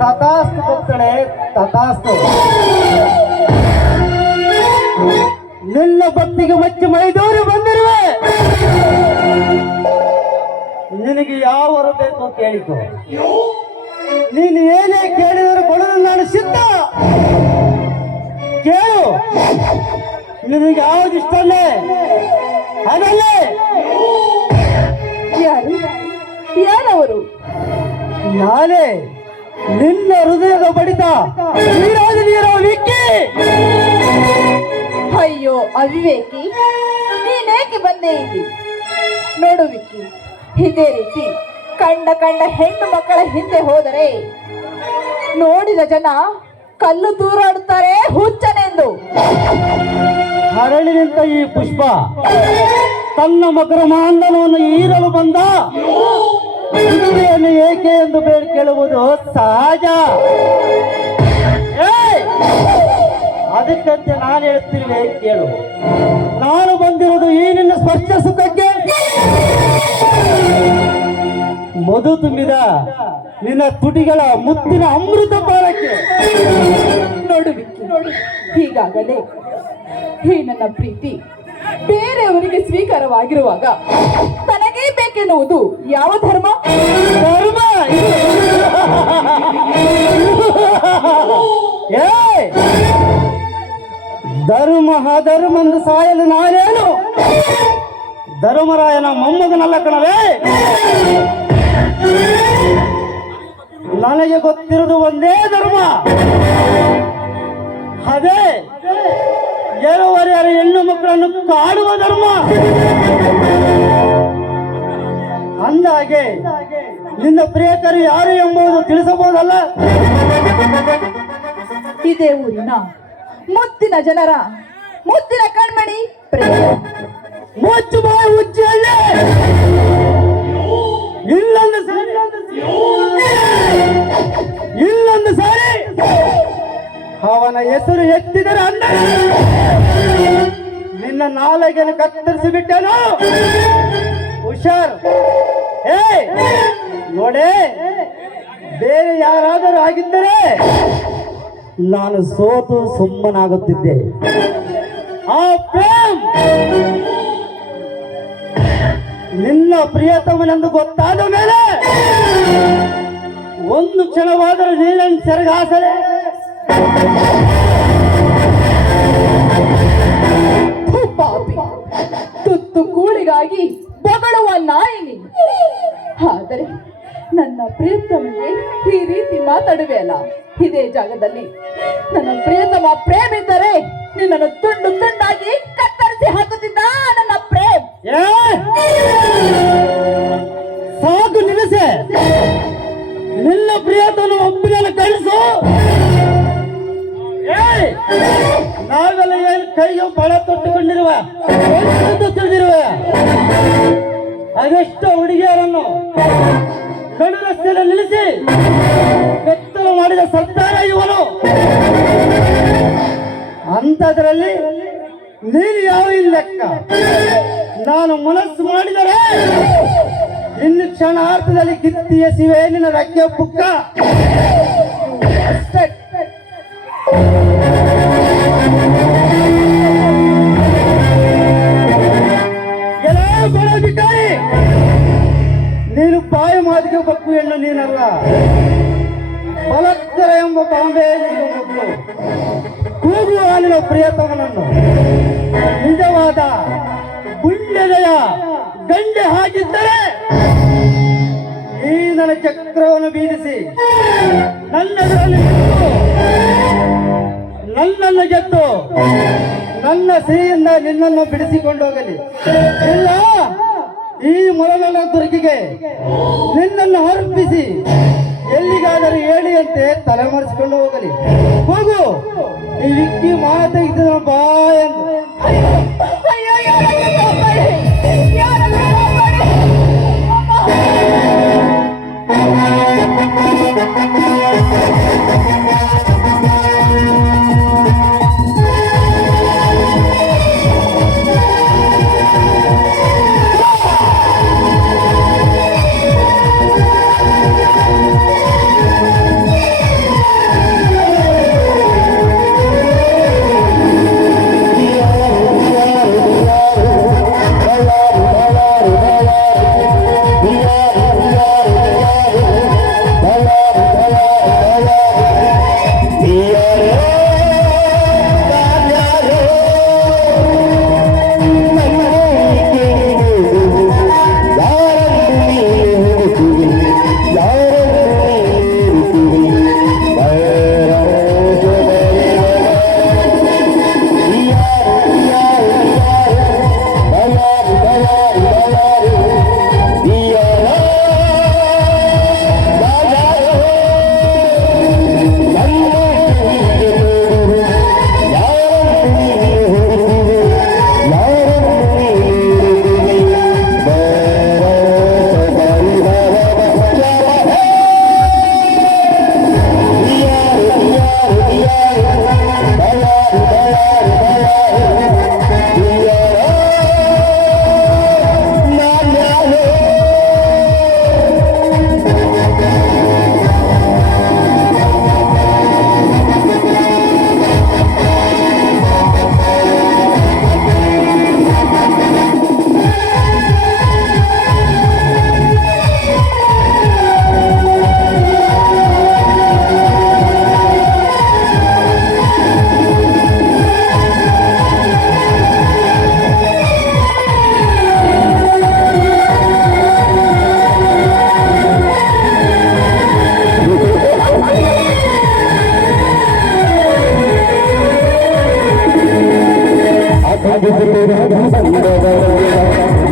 ತಥಾಸ್ತು ಭಕ್ತಳೆ, ತಥಾಸ್ತು. ನಿನ್ನ ಭಕ್ತಿಗೆ ಮಚ್ಚಿ ಮೈದೂರು ಬಂದಿರುವೆ. ನಿನಗೆ ಯಾವ ವರ ಬೇಕು ಕೇಳಿಕೊ. ನೀನು ಏನೇ ಕೇಳಿದರೂ ಕೊಡಲು ನಾನು ಸಿದ್ಧ. ಕೇಳು, ನಿನಗೆ ಯಾವುದಿಷ್ಟಲ್ಲೇ ಅದಲ್ಲೇ. ಯಾರವರು? ನಾನೇ, ನಿನ್ನ ಹೃದಯದ ಬಡಿತ ವಿಕ್ಕಿ. ಅಯ್ಯೋ ಅವಿವೇಕಿ, ನೀನೇಕೆ ಬಂದೆ ಇಲ್ಲಿ? ನೋಡು ವಿಕ್ಕಿ, ಇದೇ ರೀತಿ ಕಂಡ ಹೆಣ್ಣು ಮಕ್ಕಳ ಹಿಂದೆ ಹೋದರೆ ನೋಡಿದ ಜನ ಕಲ್ಲು ತೂರಾಡುತ್ತಾರೆ ಹುಚ್ಚನೆಂದು. ಹರಳಿ ನಿಂತ ಈ ಪುಷ್ಪ ತನ್ನ ಮಕರ ಮಾಂದನವನ್ನು ಈರಲು ಬಂದ ಮದುವೆಯನ್ನು ಏಕೆ ಎಂದು ಬೇಡಿ ಕೇಳುವುದು ಸಹಜ. ಅದಕ್ಕಂತೆ ನಾನು ಹೇಳ್ತಿರುವೆ, ಕೇಳು. ನಾನು ಬಂದಿರುವುದು ಈ ನಿನ್ನ ಸ್ಪರ್ಶ ಸುಖಕ್ಕೆ, ಮಧು ತುಂಬಿದ ನಿನ್ನ ತುಟಿಗಳ ಮುತ್ತಿನ ಅಮೃತ ಪಾನಕ್ಕೆ. ನೋಡು ವಿಕ್ಕಿ, ಹೀಗಾಗಲೇ ಈ ನನ್ನ ಪ್ರೀತಿ ಬೇರೆಯವರಿಗೆ ಸ್ವೀಕಾರವಾಗಿರುವಾಗ ತನಗೇ ಬೇಕೆನ್ನುವುದು ಯಾವ ಧರ್ಮ? ಧರ್ಮ ಧರ್ಮ ಅಧರ್ಮ ಎಂದು ಸಾಯಲು ನಾನೇನು ಧರ್ಮರಾಯನ ಮೊಮ್ಮಗನಲ್ಲ ಕಣವೇ. ನನಗೆ ಗೊತ್ತಿರುವುದು ಒಂದೇ ಧರ್ಮ, ಅದೇ ಎರವರೆಯರ ಹೆಣ್ಣು ಮಕ್ಕಳನ್ನು ಕಾಡುವ ಧರ್ಮ. ಅಂದಾಗೆ ನಿನ್ನ ಪ್ರಿಯಕರು ಯಾರು ಎಂಬುದು ತಿಳಿಸಬಹುದಲ್ಲ? ಇದೇ ಊರಿನ ಮುದ್ದಿನ ಜನರ ಮುದ್ದಿನ ಕಣ್ಮಣಿ ಪ್ರೇಮ. ಮುಚ್ಚು ಬಾಯಿ ಉಜ್ಜಲ್ಲೇ, ಇಲ್ಲೊಂದು ಸಾರಿ ಅವನ ಹೆಸರು ಎತ್ತಿದರೆ ಅಣ್ಣ ನಿನ್ನ ನಾಲಿಗೆಯನ್ನು ಕತ್ತರಿಸಿ ಬಿಟ್ಟನು. ಹುಷಾರ್. ನೋಡೆ, ಬೇರೆ ಯಾರಾದರೂ ಆಗಿದ್ದರೆ ನಾನು ಸೋತು ಸುಮ್ಮನಾಗುತ್ತಿದ್ದೆ. ಆ ಪ್ರೇಮ್ ನಿನ್ನ ಪ್ರಿಯತಮನೆಂದು ಗೊತ್ತಾದ ಮೇಲೆ ಒಂದು ಕ್ಷಣವಾದರೂ ನೀನನ್ನು ಸೆರಗಾಸಲೇ. ಪಾಪಿ, ತುತ್ತು ಕೂಳಿಗಾಗಿ ಬಗಳುವ ನಾಯಿ ನೀನು. ಆದರೆ ನನ್ನ ಪ್ರಿಯತಮಗೆ ಈ ರೀತಿ ಮಾತಾಡುವೆ ಅಲ್ಲ? ಇದೇ ಜಾಗದಲ್ಲಿ ನನ್ನ ಪ್ರಿಯತಮ ಪ್ರೇಮ್ ಇದ್ದರೆ ನಿನ್ನನ್ನು ತುಂಡು ತುಂಡಾಗಿ ಕತ್ತರಿಸಿ ಹಾಕುತ್ತಿದ್ದ ನನ್ನ ಪ್ರೇಮ್. ಸಾಕು ನಿಲ್ಲಿಸೆ. ನಿನ್ನ ಪ್ರಿಯತನ ಒಪ್ಪಿಗೆಲ್ಲ ಕಳಿಸು. ನಾವೆಲ್ಲ ಏನು ಕೈಗೆ ಬಳ ತೊಟ್ಟುಕೊಂಡಿರುವ ತಿಳಿದಿರುವ ಅದೆಷ್ಟೋ ಹುಡುಗಿಯರನ್ನು ನಡು ರಸ್ತೆಯಲ್ಲಿ ನಿಲ್ಲಿಸಿ ಬೆತ್ತಲು ಮಾಡಿದ ಸರ್ದಾರ ಇವನು. ಅಂಥದ್ರಲ್ಲಿ ನೀನು ಯಾವ ಲೆಕ್ಕ? ನಾನು ಮನಸ್ಸು ಮಾಡಿದರೆ ಇನ್ನು ಕ್ಷಣಾರ್ಥದಲ್ಲಿ ಕಿತ್ತಿ ಎಸಿವೆ ನಿನ್ನ ರಕ್ಕೆ ಪುಕ್ಕ. ಅಷ್ಟೇ. ನೀನು ಬಾಯಿ ಮಾತಿಗೆ ಬಕ್ಕು ಹೆಣ್ಣು ನೀನಲ್ಲ, ಬಲತ್ತರ ಎಂಬ ಬಾಂಬೆ ನೀನು ಮಕ್ಕಳು. ಕೂಗುವ ನಿನ್ನ ಪ್ರಿಯತಮನನ್ನು ನಿಜವಾದ ಪುಣ್ಯದಯ ಗಂಡೆ ಹಾಕಿದ್ದರೆ ಈ ನನ್ನ ಚಕ್ರವನ್ನು ಬೀರಿಸಿ ನನ್ನೆದುರಲ್ಲಿ ನನ್ನನ್ನು ಗೆದ್ದು ನನ್ನ ಸಿಹಿಯಿಂದ ನಿನ್ನನ್ನು ಬಿಡಿಸಿಕೊಂಡು ಹೋಗಲಿ. ಇಲ್ಲ, ಈ ಮೊಲಗಳ ತುರುಕಿಗೆ ನಿನ್ನನ್ನು ಅರ್ಪಿಸಿ ಎಲ್ಲಿಗಾದರೂ ಹೇಳಿಯಂತೆ ತಲೆಮರೆಸಿಕೊಂಡು ಹೋಗಲಿ. ಹೋಗು, ಈ ವಿಕ್ಕಿ ಮಾತಾಗಿದ್ದ ಬಾಯಂದು.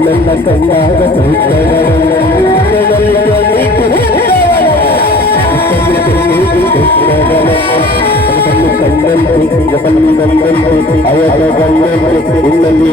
ನನ್ನ ಕಣ್ಣಾಗ ಕಣ್ಣಂತೆ ಬಂದಂತೆ ಅವರ ಬಂದಂತೆ ಇನ್ನಲ್ಲಿ